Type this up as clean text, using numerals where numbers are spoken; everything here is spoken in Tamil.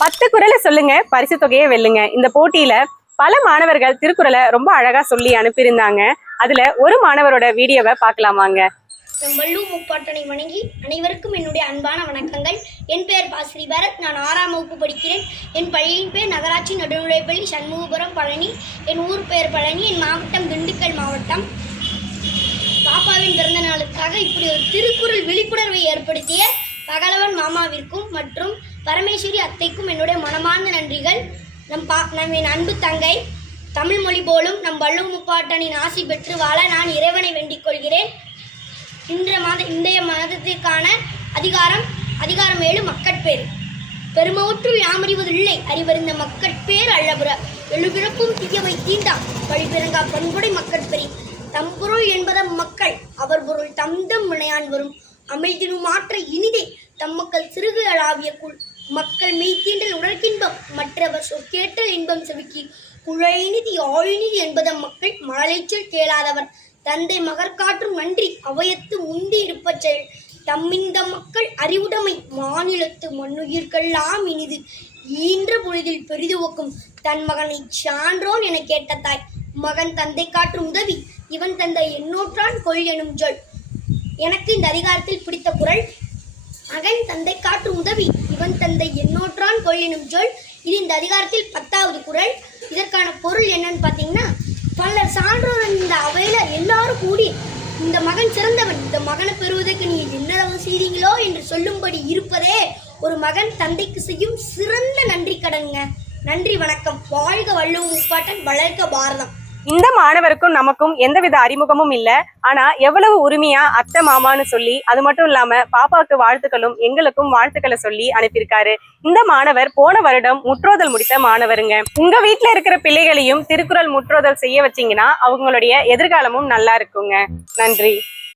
10 குறளை சொல்லுங்க, பரிசு தொகையை வெல்லுங்க. இந்த போட்டியில பல மாணவர்கள் திருக்குறளை ரொம்ப அழகா சொல்லி அனுப்பியிருந்தாங்க. அதுல ஒரு மாணவரோட வீடியோவை பார்க்கலாமாங்க. வள்ளுவ முப்பாட்டனை வணங்கி அனைவருக்கும் என்னுடைய அன்பான வணக்கங்கள். என் பெயர் பாஸ்ரீ பரத். நான் 6ஆம் வகுப்பு படிக்கிறேன். என் பள்ளியின் பேர் நகராட்சி நடுநிலைப்பள்ளி சண்முகபுரம் பழனி. என் ஊர் பெயர் பழனி. என் மாவட்டம் திண்டுக்கல் மாவட்டம். பாப்பாவின் பிறந்த நாளுக்காக இப்படி ஒரு திருக்குறள் விழிப்புணர்வை ஏற்படுத்திய பகலவன் மாமாவிற்கும் மற்றும் பரமேஸ்வரி அத்தைக்கும் என்னுடைய மனமார்ந்த நன்றிகள். நம் என் அன்பு தங்கை தமிழ் மொழி போலும் நம் வள்ளுவ முப்பாட்டனின் ஆசி பெற்று வாழ நான் இறைவனை வேண்டிக் கொள்கிறேன். இன்றைய மாதத்திற்கான அதிகாரம் 7 மக்கட்பேறு. பெருமவற்றுள் யாமறிவதில்லை அறிவறிந்த மக்கட்பேர் அழகுற எழுபிறப்பும் தீயவை தீண்டாம் வழிபிறங்கா பண்புடை மக்கட்பெறி தம்பொருள் என்பத மக்கள் அவர் பொருள் தம்தம் வினையான் வரும் அமைதினும் மாற்ற இனிதே தம்மக்கள் சிறுகு அளாவிய குள் மக்கள் மெய்த்தீண்டல் உடற்கின்பம் மற்றவர் சொற்கேட்டல் இன்பம் செவிக்கி குழைநிதி ஆழிநிதி என்பத மக்கள் மழலைச்சொல் கேளாதவர் தந்தை மகற்காற்றும் நன்றி அவையத்து முந்தி இருப்ப செயல் தம்மிந்த மக்கள் அறிவுடைமை மாநிலத்து மண்ணுயிர்கெல்லாம் இனிது ஈன்ற பொழுதில் பெரிதுவக்கும் தன் மகனை சான்றோன் என கேட்ட தாய் மகன் தந்தை காற்றும் உதவி இவன் தந்தை எண்ணூற்றான் கொள் எனும் சொல். எனக்கு இந்த அதிகாரத்தில் பிடித்த குறள் மகன் தந்தை காற்றும் உதவி இவன் தந்தை எண்ணூற்றான் கொள் எனும் சொல். இது இந்த அதிகாரத்தில் 10வது குறள். இதற்கான பொருள் என்னன்னு பார்த்தீங்கன்னா, பலர் சான்றோர் இந்த அவையில எல்லாரும் கூடி இந்த மகன் சிறந்தவன், இந்த மகனை பெறுவதற்கு நீ என்னளவு செய்தீங்களோ என்று சொல்லும்படி இருப்பதே ஒரு மகன் தந்தைக்கு செய்யும் சிறந்த நன்றி கடனுங்க. நன்றி, வணக்கம். வாழ்க வள்ளுவ முப்பாட்டன், வளர்க்க பாரதம். இந்த மாணவருக்கும் நமக்கும் எந்தவித அறிமுகமும் இல்லை. ஆனா எவ்வளவு உரிமையா அத்தை மாமான்னு சொல்லி, அது மட்டும் இல்லாம பாப்பாவுக்கு வாழ்த்துக்களும் எங்களுக்கும் வாழ்த்துக்களை சொல்லி அனுப்பியிருக்காரு. இந்த மாணவர் போன வருடம் முற்றோதல் முடித்த மாணவருங்க. உங்க வீட்டுல இருக்கிற பிள்ளைகளையும் திருக்குறள் முற்றோதல் செய்ய வச்சீங்கன்னா அவங்களுடைய எதிர்காலமும் நல்லா இருக்குங்க. நன்றி.